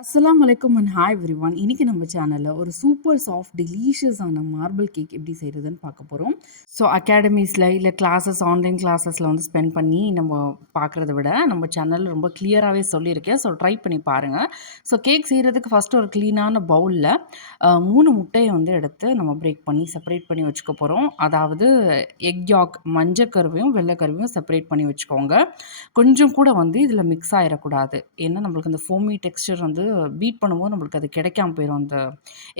அஸ்ஸலாமு அலைக்கும் and hi everyone. இன்னைக்கு நம்ம சேனல்ல ஒரு சூப்பர் சாஃப்ட் டெலிஷியஸான மார்பிள் கேக் எப்படி செய்றதுன்னு பார்க்க போறோம். ஸோ அகாடமிஸ்ல இல்ல கிளாஸஸ் ஆன்லைன் கிளாஸஸ்ல வந்து ஸ்பெண்ட் பண்ணி நம்ம பார்க்குறத விட நம்ம சேனல்ல ரொம்ப கிளியராவே சொல்லியிருக்கேன். ஸோ ட்ரை பண்ணி பாருங்க. ஸோ கேக் செய்றதுக்கு ஃபர்ஸ்ட் ஒரு கிளீனான பவுல்ல 3 முட்டைய வந்து எடுத்து நம்ம பிரேக் பண்ணி செப்பரேட் பண்ணி வச்சுக்க போறோம். அதாவது எக் யாக் மஞ்ச கருவையும், வெள்ள கருவையும் செப்பரேட் பண்ணி வச்சுக்கோங்க. கொஞ்சம் கூட வந்து இதில மிக்ஸ் ஆயிறக்கூடாது. ஏன்னா நம்மளுக்கு அந்த ஃபோமி டெக்ஸ்சர் வந்து பீட் பண்ணும்போது நம்மளுக்கு அது கிடைக்காம போயிரும். அந்த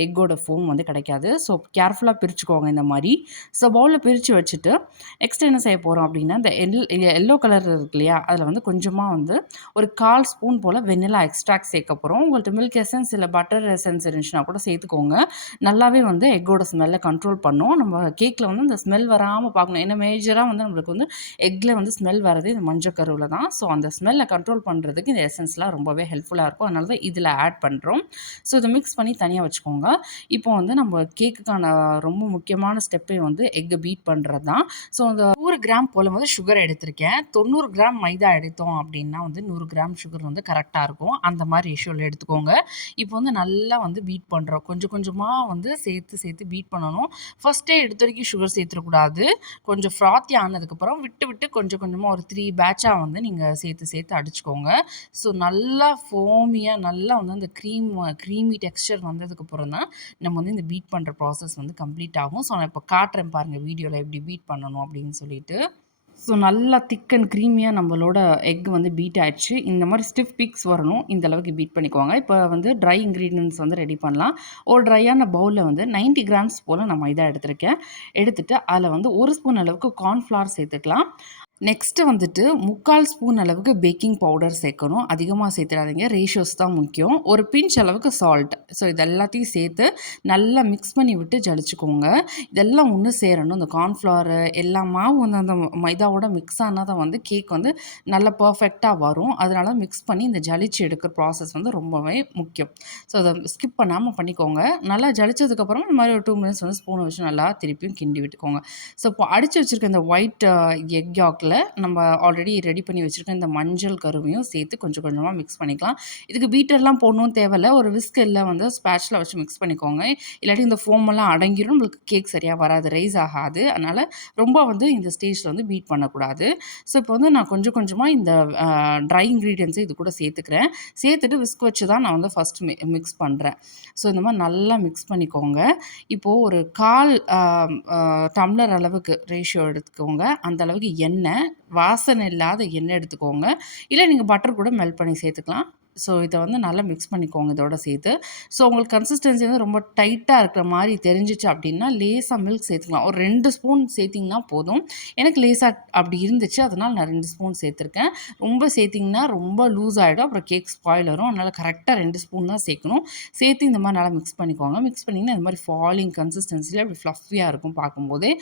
எக்கோட ஃபோம் வந்து கிடைக்காது. ஸோ கேர்ஃபுல்லா பிரிச்சுக்கோங்க இந்த மாரி. ஸோ பவுல்ல பிரிச்சு வச்சுட்டு, நெக்ஸ்ட் என்ன செய்ய போறோம் அப்டின்னா, இந்த எல்லோ கலர் இருக்கு இல்லையா? அதில வந்து கொஞ்சமா வந்து ஒரு 1/4 ஸ்பூன் போல வெண்ணிலா எக்ஸ்ட்ராக்ட் சேர்க்க போறோம். உங்கள்ட்ட மில்க் எசன்ஸ் இல்ல பட்டர் எசன்ஸ் இருந்துச்சுனா கூட சேர்த்துக்கோங்க. நல்லாவே வந்து எக்கோட ஸ்மெல்ல கண்ட்ரோல் பண்ணும். நம்ம கேக்ல வந்து அந்த ஸ்மெல் வராம பார்க்கணும். ஏன்னா மேஜரா வந்து நம்மளுக்கு வந்து எக்ல வந்து ஸ்மெல் வரதே இந்த மஞ்ச கருவுல தான். ஸோ அந்த ஸ்மெல்ல கண்ட்ரோல் பண்ணுறதுக்கு இந்த எசன்ஸ்லாம் ரொம்பவே ஹெல்ப்ஃபுல்லா இருக்கும். அதனால தான் இதில ஆட் பண்றோம். ஸோ இத மிக்ஸ் பண்ணி தனியா வச்சுக்கோங்க. இப்போ வந்து நம்ம கேக்குக்கான ரொம்ப முக்கியமான ஸ்டெப்பே வந்து எக்க பீட் பண்றது தான். ஸோ அந்த 100 கிராம் போல வந்து சுகர் எடுத்திருக்கேன். 90 கிராம் மைதா எடுத்தோம் அப்டின்னா வந்து 100 கிராம் சுகர் வந்து கரெக்ட்டா இருக்கும். அந்த மாரி ரேஷியோல எடுத்துக்கோங்க. இப்போ வந்து நல்லா வந்து பீட் பண்றோம். கொஞ்சம் கொஞ்சமா வந்து சேர்த்து சேர்த்து பீட் பண்ணணும். ஃபர்ஸ்ட்டே எடுத்த வரைக்கும் சுகர் சேர்த்துறக்கூடாது. கொஞ்சம் ஃப்ராத்தி ஆனதுக்கப்புறம் விட்டு விட்டு கொஞ்சம் கொஞ்சமா ஒரு 3 பேட்சா வந்து நீங்க சேர்த்து சேர்த்து அடிச்சுக்கோங்க. ஸோ நல்லா ஃபோமியா நல்லா வந்து அந்த க்ரீமி டெக்ஸ்சர் வந்ததுக்கப்புறம் தான் நம்ம வந்து இந்த பீட் பண்ற ப்ராசஸ் வந்து கம்ப்ளீட் ஆகும். ஸோ நான் இப்போ காட்டுறேன் பாருங்க வீடியோல எப்படி பீட் பண்ணணும் அப்படின்னு சொல்லிட்டு. ஸோ நல்லா திக் அண்ட் க்ரீமியா நம்மளோட எக் வந்து பீட் ஆயிடுச்சு. இந்த மாரி ஸ்டிஃப் பீக்ஸ் வரணும். இந்த அளவுக்கு பீட் பண்ணிக்கோங்க. இப்போ வந்து ட்ரை இன்கிரீடியன்ட்ஸ் வந்து ரெடி பண்ணலாம். ஒரு ட்ரையான பவுல்ல வந்து 90 கிராம்ஸ் போல நான் மைதா எடுத்திருக்கேன். எடுத்துட்டு அதில வந்து 1 ஸ்பூன் அளவுக்கு கார்ன்ஃப்ளவர் சேர்த்துக்கலாம். நெக்ஸ்ட்டு வந்துட்டு 3/4 ஸ்பூன் அளவுக்கு பேக்கிங் பவுடர் சேர்க்கணும். அதிகமா சேர்த்துறாதீங்க. ரேஷியோஸ் தான் முக்கியம். ஒரு பிஞ்ச் அளவுக்கு சால்ட். ஸோ இது எல்லாத்தையும் சேர்த்து நல்லா மிக்ஸ் பண்ணி விட்டு ஜலிச்சுக்கோங்க. இதெல்லாம் ஒண்ணு சேரணும். இந்த கார்ன்ஃப்ளவரு எல்லா மாவும் வந்து அந்த மைதாவோட மிக்ஸ் ஆனா தான் வந்து கேக் வந்து நல்லா பெர்ஃபெக்ட்டா வரும். அதனால மிக்ஸ் பண்ணி இந்த ஜலிச்சு எடுக்கிற ப்ராசஸ் வந்து ரொம்பவே முக்கியம். ஸோ அத ஸ்கிப் பண்ணாம பண்ணிக்கோங்க. நல்லா ஜலிச்சதுக்கப்புறம் இந்த மாரி ஒரு 2 மினிட்ஸ் வந்து ஸ்பூன வச்சு நல்லா திருப்பியும் கிண்டி விட்டுக்கோங்க. ஸோ இப்போ அடிச்சு வச்சிருக்க இந்த ஒயிட் எக் யாக்ல நம்ம ஆல்ரெடி ரெடி பண்ணி வச்சிருக்க இந்த மஞ்சள் கருவையும் சேர்த்து கொஞ்சம் கொஞ்சமா மிக்ஸ் பண்ணிக்கலாம். இதுக்கு பீட்டர்லாம் போடணும்னு தேவையில்ல. ஒரு விஸ்க்ல வந்து ஸ்பேட்ச்ல வச்சு மிக்ஸ் பண்ணிக்கோங்க. இல்லாட்டி இந்த ஃபோம் எல்லாம் அடங்கிரும். நம்மளுக்கு கேக் சரியா வராது. ரைஸ் ஆகாது. அதனால ரொம்ப வந்து இந்த ஸ்டேஜ்ல வந்து பீட் பண்ணக்கூடாது. ஸோ இப்போ வந்து நான் கொஞ்சம் கொஞ்சமா இந்த ட்ரை இன்கிரீடியன்ட்ஸ இது கூட சேர்த்துக்கிறேன். சேர்த்துட்டு விஸ்க் வச்சு தான் நான் வந்து ஃபர்ஸ்ட் மிக்ஸ் பண்றேன். ஸோ இந்த மாரி நல்லா மிக்ஸ் பண்ணிக்கோங்க. இப்போ ஒரு 1/4 டம்ளர் அளவுக்கு ரேஷியோ எடுத்துக்கோங்க. அந்த அளவுக்கு எண்ணெய், வாசனை இல்லாத எண்ணெய் எடுத்துக்கோங்க. இல்ல நீங்க பட்டர் கூட மெல்ட் பண்ணி சேர்த்துக்கலாம். ஸோ இத வந்து நல்லா மிக்ஸ் பண்ணிக்கோங்க இதோட சேர்த்து. ஸோ உங்களுக்கு கன்சிஸ்டன்சி வந்து ரொம்ப டைட்டா இருக்கிற மாரி தெரிஞ்சுச்சு அப்டின்னா, லேசா மில்க் சேர்த்துக்கலாம். ஒரு 2 ஸ்பூன் சேர்த்தீங்கன்னா போதும். எனக்கு லேசா அப்டி இருந்துச்சு. அதனால நான் 2 ஸ்பூன் சேர்த்துருக்கேன். ரொம்ப சேர்த்தீங்கன்னா ரொம்ப லூஸ் ஆயிடும். அப்புறம் கேக் ஸ்பாயில் ஆயிரும். அதனால கரெக்ட்டா 2 ஸ்பூன் தான் சேர்க்கணும். சேர்த்து இந்த மாரி நல்லா மிக்ஸ் பண்ணிக்கோங்க. மிக்ஸ் பண்ணிங்கன்னா இந்த மாரி ஃபாலிங் கன்சிஸ்டன்சில அப்டி ஃப்ளஃபியா இருக்கும் பார்க்கும்போதே.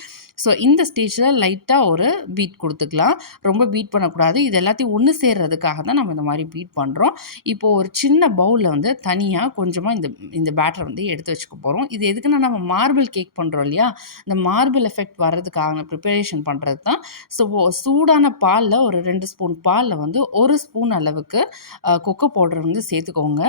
ஸோ இந்த ஸ்டேஜ்ல லைட்டா ஒரு பீட் குடுத்துக்கலாம். ரொம்ப பீட் பண்ணக்கூடாது. இது எல்லாத்தையும் ஒண்ணு சேர்றதுக்காக தான் நம்ம இந்த மாரி பீட் பண்றோம். இப்போ ஒரு சின்ன பவுல்ல வந்து தனியா கொஞ்சமா இந்த இந்த பேட்டர வந்து எடுத்து வச்சுக்க போறோம். இது எதுக்குன்னா நம்ம மார்பிள் கேக் பண்றோம் இல்லையா? இந்த மார்பிள் எஃபெக்ட் வர்றதுக்கான ப்ரிப்பரேஷன் பண்றது தான். ஸோ சூடான பால்ல ஒரு 2 ஸ்பூன் பால்ல வந்து 1 ஸ்பூன் அளவுக்கு கொக்கோ பவுடர் வந்து சேர்த்துக்கோங்க.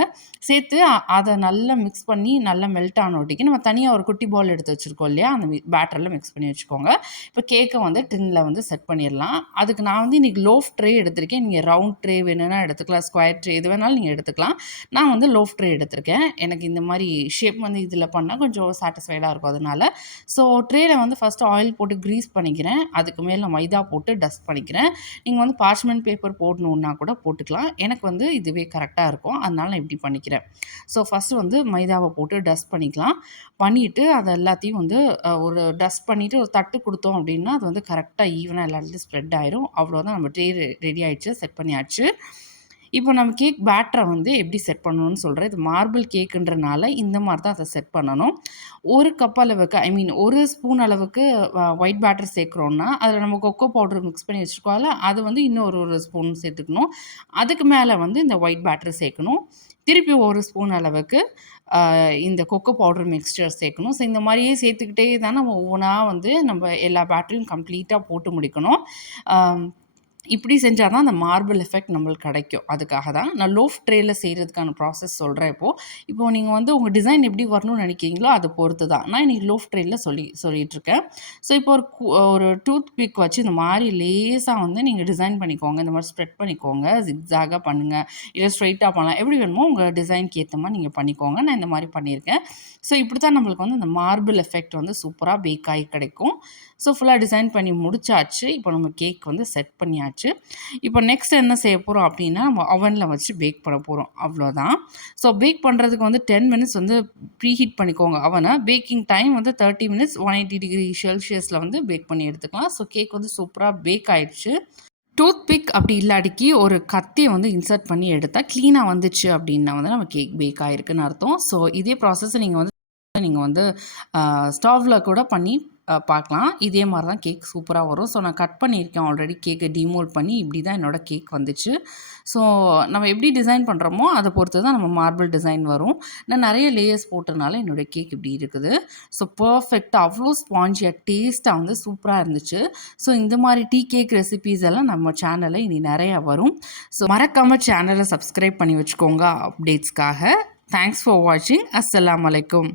சேர்த்து அத நல்லா மிக்ஸ் பண்ணி நல்லா மெல்ட் ஆனோட்டிக்கு நம்ம தனியா ஒரு குட்டி பவுல் எடுத்து வச்சிருக்கோம் இல்லையா? அந்த பேட்டர்ல மிக்ஸ் பண்ணி வச்சுக்கோங்க. இப்போ கேக்க வந்து டின்ல வந்து செட் பண்ணிரலாம். அதுக்கு நான் வந்து இன்னைக்கு லோஃப் ட்ரே எடுத்திருக்கேன். நீங்க ரவுண்ட் ட்ரே வேணும்னா எடுத்துக்கலாம். ஸ்கொயர் ட்ரே எது வேணாலும் நீங்க எடுத்துக்கலாம். நான் வந்து லோஃப் ட்ரே எடுத்திருக்கேன். எனக்கு இந்த மாரி ஷேப் வந்து இதில பண்ணா கொஞ்சம் சாட்டிஸ்ஃபைடா இருக்கும் அதனால. ஸோ ட்ரேல வந்து ஃபர்ஸ்ட்டு ஆயில் போட்டு கிரீஸ் பண்ணிக்கிறேன். அதுக்கு மேல மைதா போட்டு டஸ்ட் பண்ணிக்கிறேன். நீங்க வந்து பார்ச்மென்ட் பேப்பர் போடணும்னா கூட போட்டுக்கலாம். எனக்கு வந்து இதுவே கரெக்ட்டா இருக்கும். அதனால நான் இப்படி பண்ணிக்கிறேன். ஸோ ஃபர்ஸ்ட்டு வந்து மைதாவ போட்டு டஸ்ட் பண்ணிக்கலாம். பண்ணிட்டு அத எல்லாத்தையும் வந்து ஒரு டஸ்ட் பண்ணிட்டு ஒரு தட்டு குடுத்தோம் அப்படின்னா, அது வந்து கரெக்ட்டா ஈவனா எல்லா இடத்துலயும் ஸ்ப்ரெட் ஆயிரும். அவ்வளோதான் நம்ம ட்ரே ரெடி ஆயிடுச்சு. செட் பண்ணியாச்சு. இப்போ நம்ம கேக் பேட்டர வந்து எப்படி செட் பண்ணணும்னு சொல்றேன். இது மார்பிள் கேக்குன்றனால இந்த மாரி தான் அத செட் பண்ணணும். 1 கப் அளவுக்கு ஐ மீன் 1 ஸ்பூன் அளவுக்கு ஒயிட் பேட்டர் சேர்க்கிறோம்னா, அதில நம்ம கொக்கோ பவுடர் மிக்ஸ் பண்ணி வச்சிருக்கோம்ல, அது வந்து இன்னும் ஒரு ஸ்பூன் சேர்த்துக்கணும். அதுக்கு மேல வந்து இந்த ஒயிட் பேட்டர் சேர்க்கணும். திருப்பி 1 ஸ்பூன் அளவுக்கு இந்த கொக்கோ பவுடர் மிக்ஸ்சர் சேர்க்கணும். ஸோ இந்த மாரியே சேர்த்துக்கிட்டே தான் நம்ம ஒவ்வொன்னா வந்து நம்ம எல்லா பேட்டரியும் கம்ப்ளீட்டா போட்டு முடிக்கணும். அ இப்படி செஞ்சா தான் அந்த மார்பிள் எஃபெக்ட் நம்மளுக்கு கிடைக்கும். அதுக்காக தான் நான் லோஃப் ட்ரேல செய்றதுக்கான ப்ராசஸ் சொல்றேன் இப்போ. இப்போ நீங்க வந்து உங்க டிசைன் எப்படி வரணும்னு நினைக்கிறீங்களோ, அத பொறுத்து தான். நான் இன்னைக்கு லோஃப் ட்ரேல சொல்லிட்டுருக்கேன். ஸோ இப்போ ஒரு டூத் பிக் வச்சு இந்த மாரி லேசா வந்து நீங்க டிசைன் பண்ணிக்கோங்க. இந்த மாரி ஸ்ப்ரெட் பண்ணிக்கோங்க. ஜிக்ஸாகா பண்ணுங்க. இல்ல ஸ்ட்ரெய்ட்டா பண்ணலாம். எப்படி வேணுமோ உங்க டிசைனுக்கு ஏத்த மாரி நீங்க பண்ணிக்கோங்க. நான் இந்த மாரி பண்ணியிருக்கேன். ஸோ இப்படி தான் நம்மளுக்கு வந்து அந்த மார்பிள் எஃபெக்ட் வந்து சூப்பரா பேக் ஆகி கிடைக்கும். ஸோ ஃபுல்லா டிசைன் பண்ணி முடிச்சாச்சு. இப்போ நம்ம கேக் வந்து செட் பண்ணியாச்சு. இப்போ நெக்ஸ்ட் என்ன செய்ய போறோம் அப்படின்னா, நம்ம அவன்ல வச்சு பேக் பண்ண போறோம். அவ்வளோதான். ஸோ பேக் பண்ணுறதுக்கு வந்து 10 மினிட்ஸ் வந்து ப்ரீஹீட் பண்ணிக்கோங்க அவன. பேக்கிங் டைம் வந்து 30 மினிட்ஸ் 180 டிகிரி செல்சியஸில் வந்து பேக் பண்ணி எடுத்துக்கலாம். ஸோ கேக் வந்து சூப்பரா பேக் ஆயிடுச்சு. டூத் பிக் அப்படி இல்லாட்டிக்கு ஒரு கத்திய வந்து இன்சர்ட் பண்ணி எடுத்தா கிளீனா வந்துச்சு அப்படின்னா வந்து நம்ம கேக் பேக் ஆயிருக்குன்னு அர்த்தம். ஸோ இதே ப்ராசஸ நீங்க வந்து ஸ்டவ்ல கூட பண்ணி பார்க்கலாம். இதே மாரி தான் கேக் சூப்பரா வரும். ஸோ நான் கட் பண்ணியிருக்கேன் ஆல்ரெடி கேக்க டீமோல்ட் பண்ணி இப்படி தான் என்னோட கேக் வந்துச்சு. ஸோ நம்ம எப்படி டிசைன் பண்ணுறோமோ அத பொறுத்து தான் நம்ம மார்பிள் டிசைன் வரும். நான் நெறைய லேயர்ஸ் போட்டனால என்னோட கேக் இப்படி இருக்குது. ஸோ பெர்ஃபெக்ட்டா அவ்ளோ ஸ்பாஞ்சியா டேஸ்ட்டா வந்து சூப்பரா இருந்துச்சு. ஸோ இந்த மாரி டீ கேக் ரெசிபீஸ் எல்லாம் நம்ம சேனல்ல இனி நெறையா வரும். ஸோ மறக்காம சேனல சப்ஸ்கிரைப் பண்ணி வச்சுக்கோங்க அப்டேட்ஸ்க்காக. தேங்க்ஸ் ஃபார் வாட்சிங். அஸ்ஸலாமு அலைக்கும்.